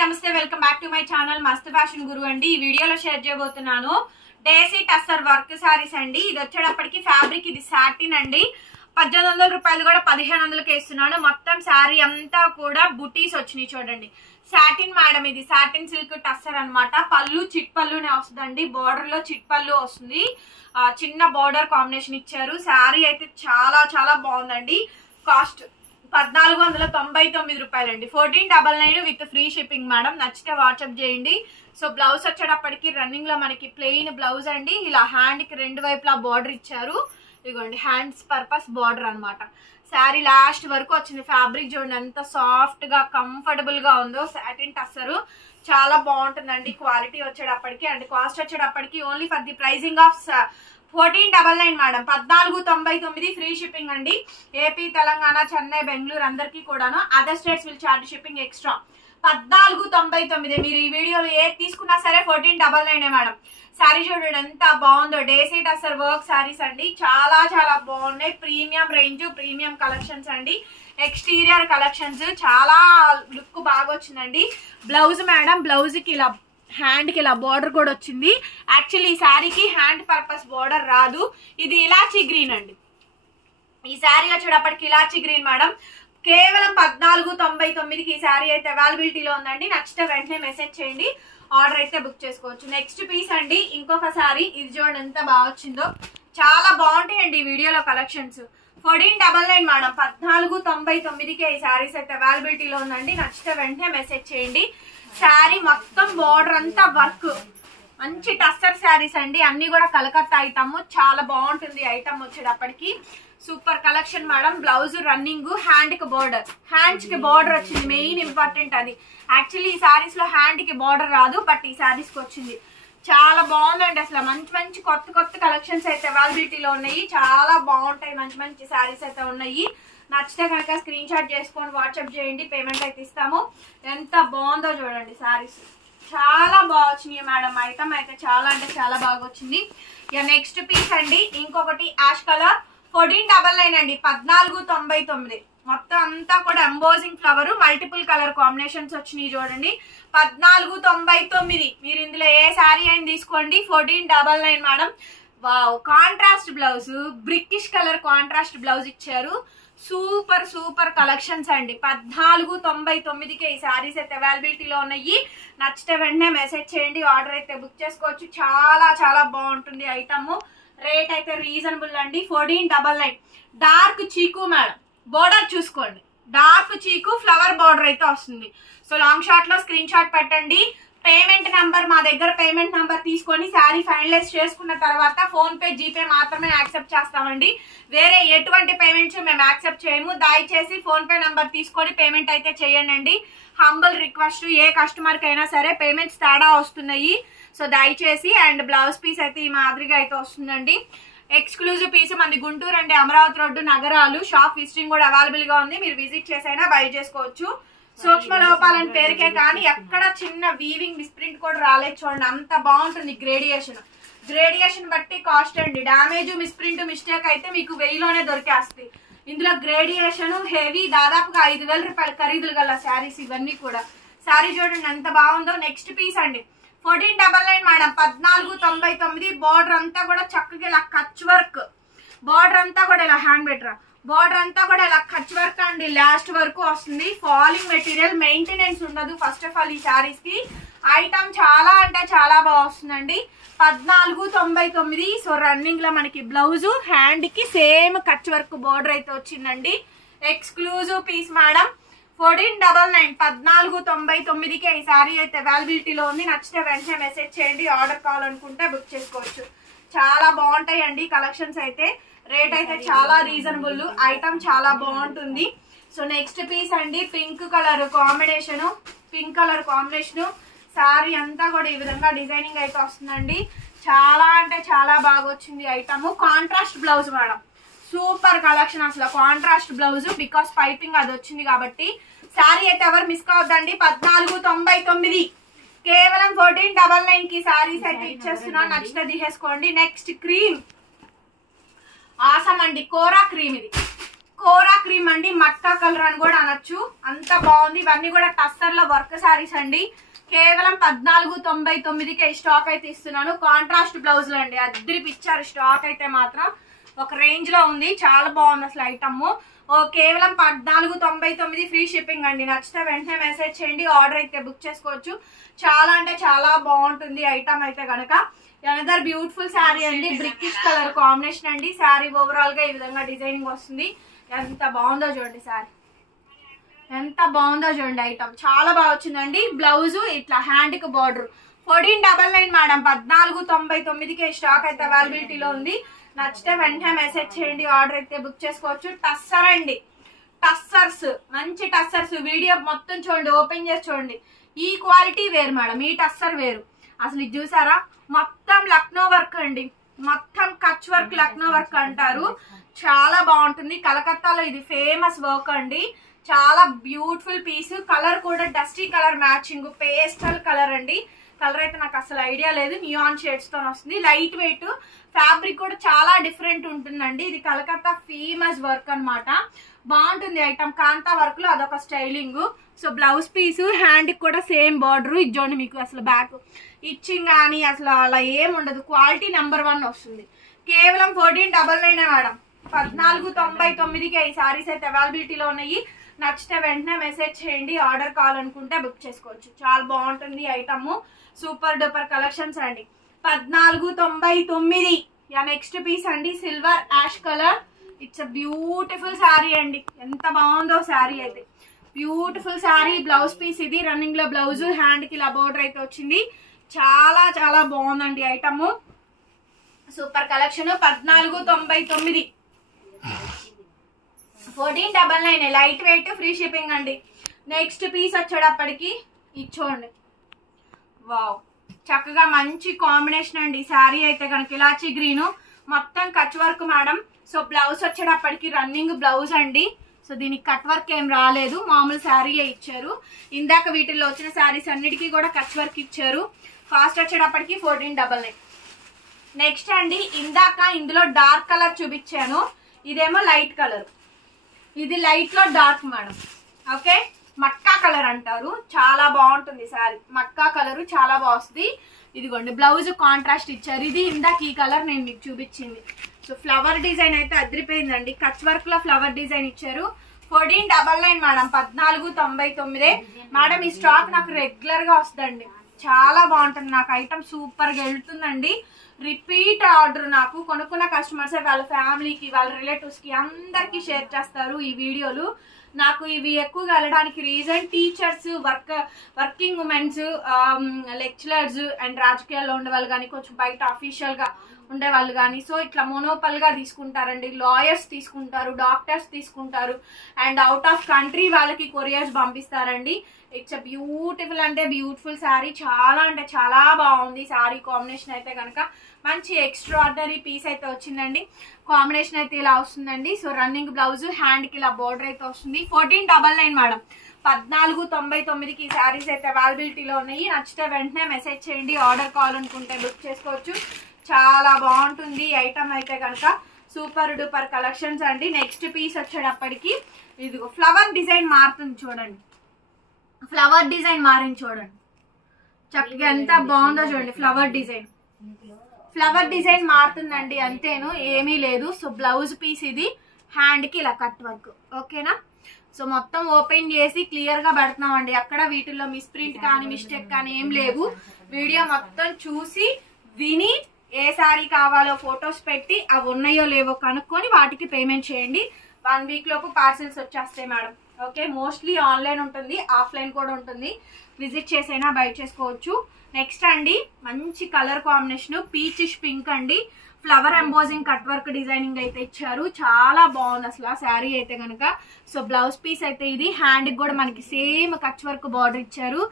నమస్తే welcome back to my channel మస్త్ fashion గురు అండి. ఈ వీడియోలో షేర్ చేయబోతున్నాను డేసీ టస్సర్ వర్క్ సారీస్ అండి. ఇది వచ్చేటప్పటికి ఫ్యాబ్రిక్ ఇది సాటిన్ అండి. 1800 రూపాయలు కూడా 1500కి ఇస్తున్నాను. మొత్తం శారీ అంతా కూడా బుటీస్ వచ్చినాయి చూడండి. సాటిన్ మేడం, ఇది సాటిన్ సిల్క్ టస్సర్ అన్నమాట. పళ్ళు చిట్ పళ్ళునే వస్తుందండి. బార్డర్ లో చిట్ పళ్ళు వస్తుంది. చిన్న బార్డర్ కాంబినేషన్ ఇచ్చారు. శారీ అయితే చాలా చాలా బాగుందండి. కాస్ట్ 1499 రూపాయలండి. 1499 విత్ ఫ్రీ షిప్పింగ్ మేడం. నచ్చితే వాట్సాప్ చేయండి. సో బ్లౌజ్ వచ్చేటప్పటికి రన్నింగ్ లో మనకి ప్లెయిన్ బ్లౌజ్ అండి. ఇలా హ్యాండ్ కి రెండు వైపులా బార్డర్ ఇచ్చారు. ఇదిగోండి హ్యాండ్స్ పర్పస్ బార్డర్ అనమాట. శారీ లాస్ట్ వరకు వచ్చింది. ఫ్యాబ్రిక్ చూడండి ఎంత సాఫ్ట్ గా కంఫర్టబుల్ గా ఉందో. సాటిన్ టస్సర్ చాలా బాగుంటుందండి. క్వాలిటీ వచ్చేటప్పటికి అండ్ కాస్ట్ వచ్చేటప్పటికి only for the pricing of 1499 madam. 1499 free shipping అండి. ఏపీ, తెలంగాణ, చెన్నై, బెంగళూరు అందరికీ కూడాను. Other states will charge shipping extra. 1499 మీరు ఈ వీడియోలో ఏది తీసుకున్నా సరే 1499 మేడం. శారీ చూడండి ఎంత బాగుందో. డేసీ టస్సర్ వర్క్ శారీస్ అండి. చాలా చాలా బాగున్నాయి. ప్రీమియం రేంజ్, ప్రీమియం కలెక్షన్స్ అండి. ఎక్స్టీరియర్ కలెక్షన్స్ చాలా లుక్ బాగా వచ్చిందండి. బ్లౌజ్ మేడం, బ్లౌజ్ కి ఇలా హ్యాండ్ కి ఇలా బార్డర్ కూడా వచ్చింది. యాక్చువల్లీ ఈ శారీకి హ్యాండ్ పర్పస్ బార్డర్ రాదు. ఇది ఇలాచీ గ్రీన్ అండి. ఈ శారీ వచ్చేటప్పటికి ఇలాచీ గ్రీన్ మేడం. కేవలం 1499కి ఈ శారీ అయితే అవైలబిలిటీలో ఉందండి. నచ్చితే వెంటనే మెసేజ్ చేయండి. ఆర్డర్ అయితే బుక్ చేసుకోవచ్చు. నెక్స్ట్ పీస్ అండి. ఇంకొక శారీ. ఇది చూడండి ఎంత బాగా వచ్చిందో. చాలా బాగుంటాయండి ఈ వీడియోలో కలెక్షన్స్. 1499 మేడం. 1499కే ఈ శారీస్ అయితే అవైలబిలిటీలో ఉందండి. నచ్చితే వెంటనే మెసేజ్ చేయండి. శారీ మొత్తం బార్డర్ అంతా వర్క్. మంచి టస్సర్ శారీస్ అండి. అన్ని కూడా కలకత్తా ఐటమ్. చాలా బాగుంటుంది ఐటమ్ వచ్చేటప్పటికి. Super collection madam. Blouse running, hand కి బార్డర్. హ్యాండ్స్ కి బార్డర్ వచ్చింది. మెయిన్ ఇంపార్టెంట్ అది. యాక్చువల్లీ ఈ శారీస్ లో హ్యాండ్ కి బార్డర్ రాదు, బట్ ఈ శారీస్ కి వచ్చింది. చాలా బాగుందండి. అసలు మంచి మంచి కొత్త కొత్త కలెక్షన్స్ అయితే అవైలబిలిటీలో ఉన్నాయి. చాలా బాగుంటాయి. మంచి మంచి శారీస్ అయితే ఉన్నాయి. నచ్చితే కనుక స్క్రీన్ షాట్ చేసుకొని వాట్సాప్ చేయండి. పేమెంట్ అయితే ఇస్తాము. ఎంత బాగుందో చూడండి శారీస్. చాలా బాగా వచ్చినాయి మేడం. ఐటమ్ అయితే చాలా అంటే చాలా బాగా వచ్చింది. ఇక నెక్స్ట్ పీస్ అండి. ఇంకొకటి యాష్ కలర్. 1499 అండి. 1499 మొత్తం అంతా కూడా embossing flower, multiple colour combinations వచ్చినాయి చూడండి. 1499 మీరు ఇందులో ఏ శారీ అయినా తీసుకోండి. 1499 madam. Wow, contrast blouse, brickish colour contrast blouse ఇచ్చారు. సూపర్ సూపర్ కలెక్షన్స్ అండి. 1499కే ఈ శారీస్ అయితే అవైలబిలిటీలో ఉన్నాయి. నచ్చితే వెంటనే మెసేజ్ చేయండి. ఆర్డర్ అయితే బుక్ చేసుకోవచ్చు. చాలా చాలా బాగుంటుంది ఐటమ్. రేట్ అయితే రీజనబుల్ అండి. 1499. డార్క్ చీకు మేడం. బోర్డర్ చూసుకోండి. డార్క్ చీకు ఫ్లవర్ బోర్డర్ అయితే వస్తుంది. సో లాంగ్ షాట్ లో స్క్రీన్ షాట్ పెట్టండి. పేమెంట్ నంబర్ మా దగ్గర పేమెంట్ నంబర్ తీసుకొని శారీ ఫైనలైజ్ చేసుకున్న తర్వాత ఫోన్ పే, జీపే మాత్రమే యాక్సెప్ట్ చేస్తామండి. వేరే ఎటువంటి పేమెంట్స్ మేము యాక్సెప్ట్ చేయము. దయచేసి ఫోన్ పే నంబర్ తీసుకొని పేమెంట్ అయితే చేయండి. Humble request. ఏ కస్టమర్ కైనా సరే పేమెంట్స్ తేడా వస్తున్నాయి. సో దయచేసి. అండ్ బ్లౌజ్ పీస్ అయితే ఈ మాదిరిగా అయితే వస్తుందండి. ఎక్స్క్లూజివ్ పీస్ మంది గుంటూరు అండి. అమరావతి రోడ్డు, నగరాలు. షాప్ విజిటింగ్ కూడా అవైలబుల్ గా ఉంది. మీరు విజిట్ చేసైనా బై చేసుకోవచ్చు. సూక్ష్మ లోపాలని పేరుకే కానీ ఎక్కడ చిన్న వీవింగ్ మిస్ప్రింట్ కూడా రాలేదు చూడండి. అంత బాగుంటుంది. గ్రేడియేషన్ బట్టి కాస్ట్ అండి. డామేజ్, మిస్ప్రింట్, మిస్టేక్ అయితే మీకు 1000లోనే దొరికేస్తాయి. ఇందులో గ్రేడియేషన్ హెవీ దాదాపుగా 5000 రూపాయల ఖరీదులు గల శారీస్ ఇవన్నీ కూడా. శారీ చూడండి ఎంత బాగుందో. నెక్స్ట్ పీస్ అండి. 1499 మేడం. 1499. బార్డర్ అంతా కూడా చక్కగా ఇలా కచ్ వర్క్. బార్డర్ అంతా కూడా ఇలా హ్యాండ్ బెటరా. బార్డర్ అంతా కూడా ఇలా కచ్ వర్క్ అండి. లాస్ట్ వరకు వస్తుంది. ఫాలింగ్ మెటీరియల్, మెయింటెనెన్స్ ఉండదు ఫస్ట్ ఆఫ్ ఆల్ ఈ శారీస్ కి. ఐటమ్ చాలా అంటే చాలా బాగా వస్తుందండి. 1499. సో రన్నింగ్ లో మనకి బ్లౌజ్, హ్యాండ్ కి సేమ్ కచ్ వర్క్ బార్డర్ అయితే వచ్చిందండి. Exclusive piece madam. 1499. 1499కే ఈ శారీ అయితే అవైలబిలిటీలో ఉంది. నచ్చితే వెంటనే మెసేజ్ చేయండి. ఆర్డర్ కావాలనుకుంటే బుక్ చేసుకోవచ్చు. చాలా బాగుంటాయి అండి కలెక్షన్స్ అయితే. రేట్ అయితే చాలా రీజనబుల్. ఐటమ్ చాలా బాగుంటుంది. సో నెక్స్ట్ పీస్ అండి. Pink colour combination. Pink colour combination. Sari అంతా కూడా ఈ విధంగా డిజైనింగ్ అయితే వస్తుందండి. చాలా అంటే చాలా బాగా వచ్చింది item. Contrast blouse madam. Super collection అసలు. కాంట్రాస్ట్ బ్లౌజ్ బికాస్ పైపింగ్ అది వచ్చింది కాబట్టి. శారీ అయితే ఎవరు మిస్ కావద్దండి. 1499. కేవలం 1499కి శారీస్ అయితే ఇచ్చేస్తున్నా. నచ్చితే తీసేసుకోండి. Next cream. ఆసమ్ అండి. కోరా క్రీమ్. ఇది కోరా క్రీమ్ అండి, మట్కా కలర్ అని కూడా అనొచ్చు, అంత బాగుంది. ఇవన్నీ కూడా టస్సర్ లో వర్క్ సారీస్ అండి. కేవలం 1499కే స్టాక్ అయితే ఇస్తున్నాను. కాంట్రాస్ట్ బ్లౌజులు అండి, అద్దరిపిచ్చారు స్టాక్ అయితే మాత్రం ఒక రేంజ్ లో ఉంది. చాలా బాగుంది అసలు ఐటమ్. కేవలం 1499 ఫ్రీ షిప్పింగ్ అండి. నచ్చితే వెంటనే మెసేజ్ చేయండి, ఆర్డర్ అయితే బుక్ చేసుకోవచ్చు. చాలా అంటే చాలా బాగుంటుంది ఐటమ్ అయితే కనుక. అనదర్ బ్యూటిఫుల్ శారీ అండి, బ్రికిష్ కలర్ కాంబినేషన్ అండి. శారీ ఓవరాల్ గా ఈ విధంగా డిజైనింగ్ వస్తుంది. ఎంత బాగుందో చూడండి శారీ, ఎంత బాగుందో చూడండి ఐటమ్, చాలా బాగా వచ్చిందండి. బ్లౌజ్ ఇట్లా హ్యాండ్ కి బార్డర్. 1499 మేడం, 1499కే స్టాక్ అయితే అవైలబిలిటీలో ఉంది. నచ్చితే వెంటనే మెసేజ్ చేయండి, ఆర్డర్ అయితే బుక్ చేసుకోవచ్చు. టస్సర్ అండి, టస్సర్స్, మంచి టస్సర్స్. వీడియో మొత్తం చూడండి, ఓపెన్ చేసి చూడండి. ఈ క్వాలిటీ వేరు మేడం, ఈ టస్సర్ వేరు. అసలు ఇది చూసారా, మొత్తం లక్నో వర్క్ అండి, మొత్తం కచ్ వర్క్, లక్నో వర్క్ అంటారు. చాలా బాగుంటుంది. కలకత్తాలో ఇది ఫేమస్ వర్క్ అండి. చాలా బ్యూటిఫుల్ పీస్. కలర్ కూడా dusty colour matching, pastel colour అండి. కలర్ అయితే నాకు అసలు ఐడియా లేదు, నియాన్ షేడ్స్ తో వస్తుంది. లైట్ వెయిట్, ఫ్యాబ్రిక్ కూడా చాలా డిఫరెంట్ ఉంటుందండి. ఇది కలకత్తా ఫేమస్ వర్క్ అన్నమాట. బాగుంటుంది ఐటమ్. కాంతా వర్క్ లో అదొక styling. So blouse piece, hand కూడా సేమ్ బార్డర్. ఇది చూడండి, మీకు అసలు బ్యాక్ ఇచ్చింగ్ కానీ అసలు అలా ఏం ఉండదు. క్వాలిటీ నెంబర్ 1 వస్తుంది. కేవలం 1499 మేడం, 1499కే ఈ సారీస్ అయితే అవైలబిలిటీలో ఉన్నాయి. నచ్చితే వెంటనే మెసేజ్ చేయండి, ఆర్డర్ కావాలనుకుంటే బుక్ చేసుకోవచ్చు. చాలా బాగుంటుంది ఐటమ్. సూపర్ డూపర్ కలెక్షన్స్ అండి. 1499. నెక్స్ట్ పీస్ అండి, silver ash colour. It's a beautiful sari అండి, ఎంత బాగుందో శారీ అయితే. బ్యూటిఫుల్ శారీ. బ్లౌజ్ పీస్ ఇది, రన్నింగ్ లో బ్లౌజ్, హ్యాండ్ కి ఇలా బోర్డర్ అయితే వచ్చింది. చాలా చాలా బాగుందండి item. Super collection. 1499, 1499, light weight, free shipping అండి. నెక్స్ట్ పీస్ వచ్చేటప్పటికి ఇచ్చోండి. వావ్, చక్కగా మంచి కాంబినేషన్ అండి. శారీ అయితే కనుక ఇలాచి గ్రీన్, మొత్తం Kutch work madam. So blouse వచ్చేటప్పటికి రన్నింగ్ బ్లౌజ్ అండి. సో దీనికి కట్ వర్క్ ఏం రాలేదు, మామూలు శారీయే ఇచ్చారు. ఇందాక వీటిల్లో వచ్చిన శారీస్ అన్నిటికీ కూడా కట్ వర్క్ ఇచ్చారు. కాస్ట్ వచ్చేటప్పటికి 1499. నెక్స్ట్ అండి, ఇందాక ఇందులో డార్క్ కలర్ చూపించాను, ఇదేమో లైట్ కలర్. ఇది లైట్ లో dark madam. Okay, matka colour అంటారు. చాలా బాగుంటుంది శారీ. మట్కా కలర్ చాలా బాగుంది. ఇదిగోండి, బ్లౌజ్ కాంట్రాస్ట్ ఇచ్చారు. ఇది ఇందాక ఈ కలర్ నేను మీకు చూపించింది. సో ఫ్లవర్ డిజైన్ అయితే అదిరిపోయిందండి. కచ్ వర్క్ లో ఫ్లవర్ డిజైన్ ఇచ్చారు. 1499 మేడం, 1499 మేడం. ఈ స్టాక్ నాకు రెగ్యులర్ గా వస్తుందండి. చాలా బాగుంటుంది, నాకు ఐటమ్ సూపర్ గా వెళ్తుందండి. రిపీట్ ఆర్డర్ నాకు కొనుక్కున్న కస్టమర్స్ వాళ్ళ ఫ్యామిలీకి, వాళ్ళ రిలేటివ్స్ కి అందరికి షేర్ చేస్తారు ఈ వీడియోలు. నాకు ఇవి ఎక్కువగా వెళ్ళడానికి reason, teachers, working women's, lecturers and రాజకీయాల్లో ఉండే వాళ్ళు కానీ, కొంచెం బయట అఫీషియల్ గా ఉండే వాళ్ళు కానీ, సో ఇట్లా మోనోపల్ గా తీసుకుంటారండి. లాయర్స్ తీసుకుంటారు, డాక్టర్స్ తీసుకుంటారు, అండ్ అవుట్ ఆఫ్ కంట్రీ వాళ్ళకి కొరియర్స్ పంపిస్తారండి. ఇట్స్ బ్యూటిఫుల్ అంటే బ్యూటిఫుల్ శారీ. చాలా అంటే చాలా బాగుంది శారీ కాంబినేషన్ అయితే కనుక. మంచి ఎక్స్ట్రాడినరీ పీస్ అయితే వచ్చిందండి. కాంబినేషన్ అయితే ఇలా వస్తుందండి. సో రన్నింగ్ బ్లౌజ్, హ్యాండ్ కి ఇలా బోర్డర్ అయితే వస్తుంది. 1499 మేడం, 1499కి ఈ శారీస్ అయితే అవైలబిలిటీలో ఉన్నాయి. నచ్చితే వెంటనే మెసేజ్ చేయండి, ఆర్డర్ కావాలనుకుంటే బుక్ చేసుకోవచ్చు. చాలా బాగుంటుంది ఐటమ్ అయితే కనుక. సూపర్ డూపర్ కలెక్షన్స్ అండి. నెక్స్ట్ పీస్ వచ్చేటప్పటికి ఇదిగో ఫ్లవర్ డిజైన్ మారుతుంది చూడండి. ఫ్లవర్ డిజైన్ మారింది చూడండి, చక్కగా ఎంత బాగుందో చూడండి. ఫ్లవర్ డిజైన్ మారుతుందండి, అంతేను, ఏమీ లేదు. సో బ్లౌజ్ పీస్ ఇది, హ్యాండ్ కి ఇలా కట్ వర్క్. ఓకేనా. సో మొత్తం ఓపెన్ చేసి క్లియర్ గా పెడుతున్నామండి. అక్కడ వీటిల్లో మిస్ప్రింట్ కానీ మిస్టేక్ కానీ ఏం లేవు. వీడియో మొత్తం చూసి విని ఏ శారీ కావాలో ఫొటోస్ పెట్టి అవి ఉన్నాయో లేవో కనుక్కొని వాటికి పేమెంట్ చేయండి. 1 వీక్ లోపు పార్సిల్స్ వచ్చేస్తాయి మేడం. ఓకే, మోస్ట్లీ ఆన్లైన్ ఉంటుంది, ఆఫ్లైన్ కూడా ఉంటుంది. విజిట్ చేసైనా బై చేసుకోవచ్చు. నెక్స్ట్ అండి, మంచి కలర్ కాంబినేషన్, పీచిష్ పింక్ అండి. Flower embossing cut work designing అయితే ఇచ్చారు. చాలా బాగుంది అసలు ఆ శారీ అయితే కనుక. సో బ్లౌజ్ పీస్ అయితే ఇది, హ్యాండ్ కి కూడా మనకి సేమ్ కచ్ వర్క్ బార్డర్ ఇచ్చారు.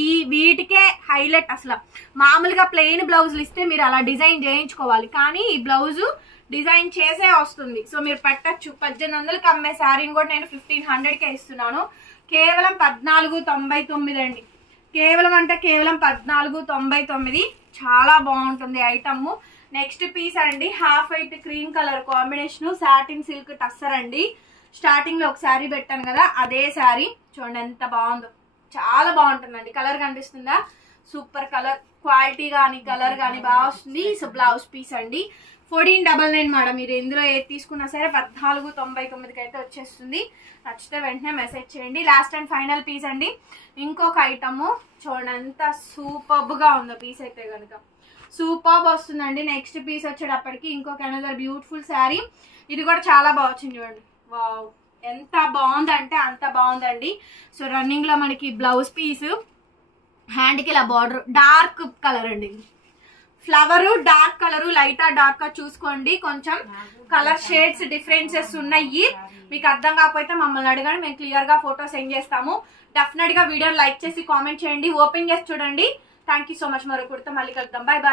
ఈ వీటికే హైలైట్. అసలు మామూలుగా ప్లెయిన్ బ్లౌజులు ఇస్తే మీరు అలా డిజైన్ చేయించుకోవాలి, కానీ ఈ బ్లౌజు డిజైన్ చేసే వస్తుంది. సో మీరు పెట్టచ్చు. 1800కి అమ్మే శారీని కూడా నేను 1500కే ఇస్తున్నాను. కేవలం 1499 అండి. కేవలం అంటే కేవలం 1499. చాలా బాగుంటుంది ఐటమ్. నెక్స్ట్ పీస్ అండి, half white cream colour combination, satin silk tussar అండి. స్టార్టింగ్ లో ఒక శారీ పెట్టాను కదా, అదే శారీ చూడండి ఎంత బాగుందో, చాలా బాగుంటుందండి. కలర్ కనిపిస్తుందా, సూపర్ కలర్, క్వాలిటీ కానీ కలర్ కానీ బాగా వస్తుంది. సో బ్లౌజ్ పీస్ అండి 1499 మేడం. మీరు ఇందులో ఏది తీసుకున్నా సరే 1499కి అయితే వచ్చేస్తుంది. నచ్చితే వెంటనే మెసేజ్ చేయండి. లాస్ట్ అండ్ ఫైనల్ పీస్ అండి. ఇంకొక ఐటము చూడండి ఎంత సూపర్గా ఉందో, పీస్ అయితే కనుక సూపర్ వస్తుందండి. నెక్స్ట్ పీస్ వచ్చేటప్పటికి ఇంకొక అనదర్ బ్యూటిఫుల్ శారీ. ఇది కూడా చాలా బాగా వచ్చింది చూడండి. వావ్, ఎంత బాగుందంటే అంత బాగుందండి. సో రన్నింగ్ లో మనకి బ్లౌజ్ పీస్, హ్యాండ్కి ఇలా బార్డర్, డార్క్ కలర్ అండి. ఫ్లవర్ డార్క్ కలర్, లైటా డార్క్ చూసుకోండి. కొంచెం కలర్ షేడ్స్ డిఫరెన్సెస్ ఉన్నాయి. మీకు అర్థం కాకపోతే మమ్మల్ని అడగండి, మేము క్లియర్ గా ఫోటో సెండ్ చేస్తాము. డెఫినెట్ గా వీడియోని లైక్ చేసి కామెంట్ చేయండి, ఓపెన్ చేసి చూడండి. Thank you so much. మరో కుర్తా మళ్ళీ కలుద్దాం. Bye bye.